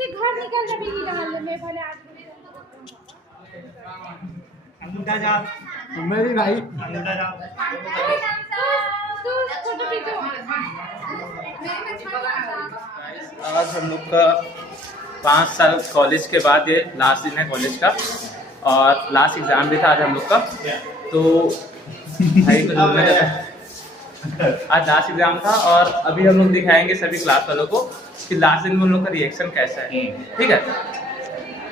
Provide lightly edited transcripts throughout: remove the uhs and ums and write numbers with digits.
घर निकल कभी निकाल ले मैं पहले अंगूठा छाप मैं भी भाई अंगूठा छाप तू फोटो खींचो। आज हम लोग का 5 साल कॉलेज के बाद ये लास्ट दिन है कॉलेज का और लास्ट एग्ज़ाम भी था आज हम लोग का। तो भाई को रूम में आज लास्ट एग्ज़ाम था और अभी हम लोग दिखाएंगे सभी क्लास वालों को कि लास्ट दिन में उन लोग का रिएक्शन कैसा है। ठीक है,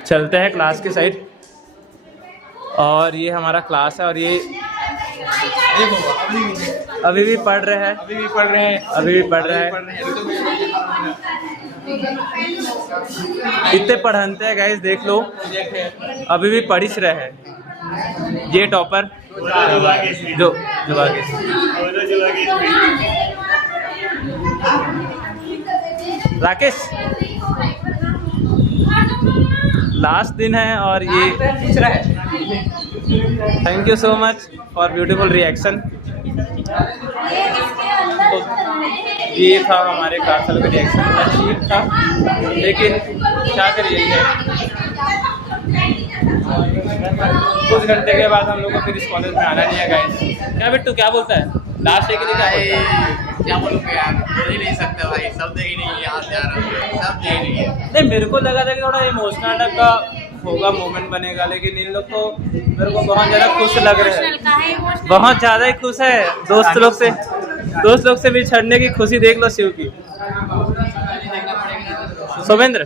चलते हैं क्लास के साइड। और ये हमारा क्लास है और ये अभी भी पढ़ रहे हैं इतने पढ़ाते हैं गाइस, देख लो अभी भी पढ़ रहे हैं। ये टॉपर जो राकेश लास्ट दिन है और ये thank you so much for beautiful reaction. तो ये था हमारे क्लास वालों का रिएक्शन, ठीक था लेकिन क्या करिए है। कुछ घंटे के बाद हम लोग को फिर इस कॉलेज में आना नहीं है गाइस। क्या बिट्टू क्या बोलता है लास्ट डे के लिए? क्या बोलूँगा यार, बोल ही नहीं सकते भाई, शब्द ही नहीं याद जा रहा है, शब्द ही नहीं है। नहीं, मेरे को लगा था कि थोड़ा इमोशनल टाइप का होगा, मोमेंट बनेगा, लेकिन इन लोग तो मेरे को बहुत ज़्यादा खुश लग रहे हैं, बहुत ज़्यादा ही खुश है। दोस्त लोग से भी छड़ने की खुशी देख लो शिव की। सोमेंद्र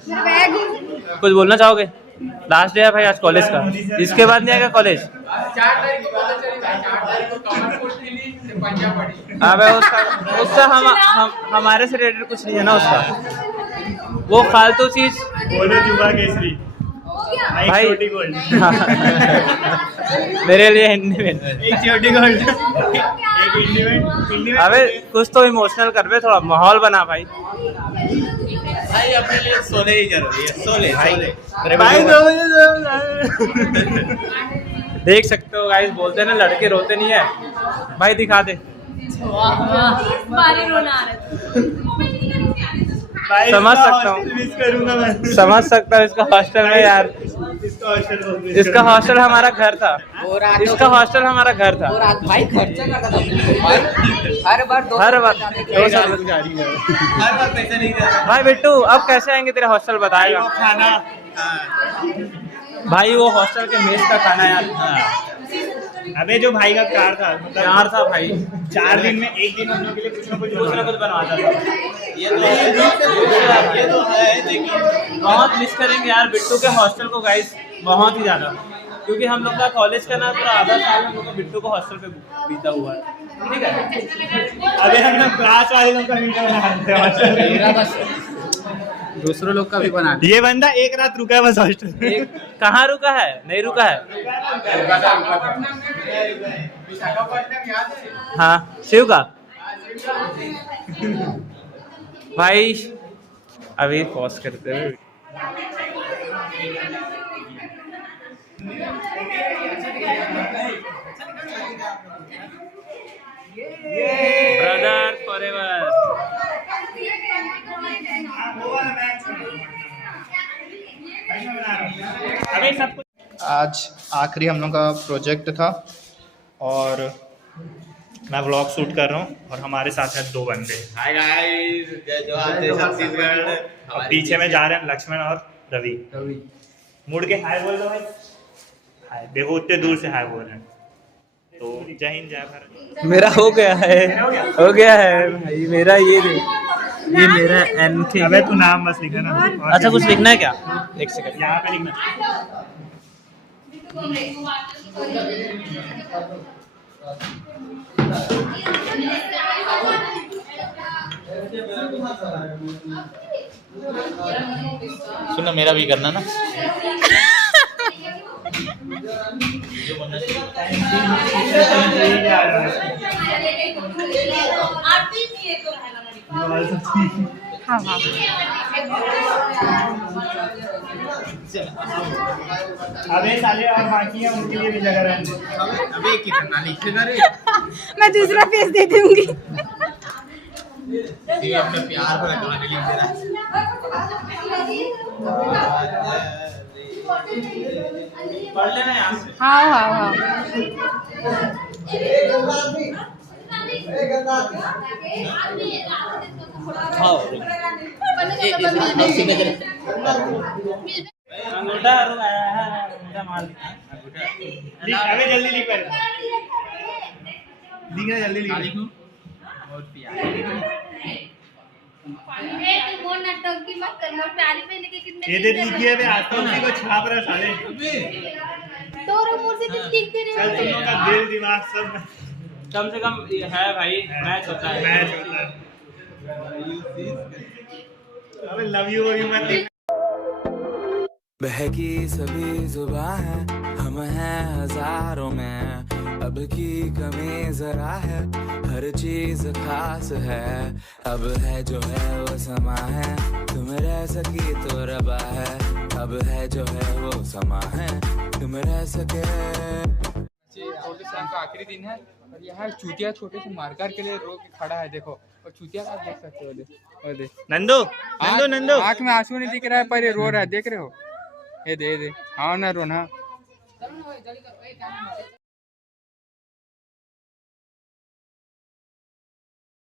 कुछ बोलना चाहोगे? लास्ट डे है भाई आज कॉलेज का, इसके बाद नहीं आएगा कॉलेज। अबे उसका हमारे से रिलेटेड कुछ नहीं है ना उसका, वो फालतू चीज। भाई मेरे लिए हिंदी में एक छोटी गोल्ड एक इंडिपेंडेंट। अबे कुछ तो इमोशनल कर बे, थोड़ा माहौल बना भाई। भाई अपने लिए सोने ही जरूरी है, सोने भाई देख सकते हो गाइस, बोलते हैं ना लड़के रोते नहीं है। भाई दिखा दे, समझ सकता हूँ इसका हॉस्टल में यार। इसका हॉस्टल हमारा घर था, भाई खर्चा करता था हर बार 2 हर बार पैसा नहीं देता भाई बिट्टू अब कैसे आएंगे तेरे हॉस्टल, बताएगा खाना। भाई वो हॉस्टल के मेस का खाना यार। अबे जो भाई का प्यार था, मतलब प्यार था भाई, 4 दिन में 1 दिन हम लोग के लिए कुछ ना कुछ बनवाता था। ये तो है लेकिन बहुत मिस करेंगे यार बिट्टू के हॉस्टल को गाइस, बहुत ही ज्यादा, क्योंकि हम लोग का कॉलेज का ना पूरा आधा साल हम लोग का बिट्टू को हॉस्टल पे बीता हुआ है। ठीक है, अबे हम लोग क्लास वाले लोग का वीडियो बनाते हैं, दूसरों लोग का भी बना। ये बंदा एक रात रुका है बस हॉस्टल। कहाँ रुका है? नहीं रुका है। हाँ शिव का भाई अभी पॉज करते हुए ब्रदर फॉरएवर। आज आखिरी हम लोग का प्रोजेक्ट था और मैं व्लॉग शूट कर रहा हूँ और हमारे साथ हैं 2 बंदे। हाय गाइस, जय जवाहर जय छत्तीसगढ़। और पीछे में जा रहे हैं लक्ष्मण और रवि। मुड़ के हाय बोल दो भाई। हाय, देखो उतने दूर से हाय बोल रहे हैं। तो जय हिंद जय भारत। मेरा हो गया है भाई, मेरा ये मेरा एन थी। अबे तू नाम बस लिखा ना। अच्छा कुछ लिखना है क्या? एक सेकंड, यहाँ पे लिखना। सुनो मेरा भी करना ना। अबे साले और बाकी है उनके लिए भी जगह रहने दे। अबे कितना लिखेगा रे? मैं दूसरा पेज दे दूंगी। ये अपने प्यार को रखवाने लिख दे रहा है। पढ़ लेना यहाँ से। हाँ हाँ हाँ अंगूठा अंगूठा मार लिख, अबे जल्दी लिख पहले। लिख ना जल्दी लिख। ये दे लिखिए बे, आज तो उसी को छाप रहा साले। तो मुझसे कुछ लिख दे रहे चल तुम लोग का दिल दिमाग सब कम से कम ये है भाई, मैच होता है। मैच होता है। अबे लव यू मत लिख। बहकी सभी जुबां है, हम हैं हजारों में, अब की कमी जरा है, हर चीज खास है, अब है जो है वो समा है, तुम रह सकी तो रबा है, अब है जो है वो समा है, तुम रह सके। छोटे शाम का आखिरी दिन है और यहाँ चूतिया छोटे से मारकार के लिए रो के खड़ा है, देखो। और चूतिया आप देख सकते हो, देख नंदू नंदू नंदू आँख में आंसू नहीं दिख रहा है पर ये रो रहा है, देख रहे हो? ये दे हाँ ना रोना।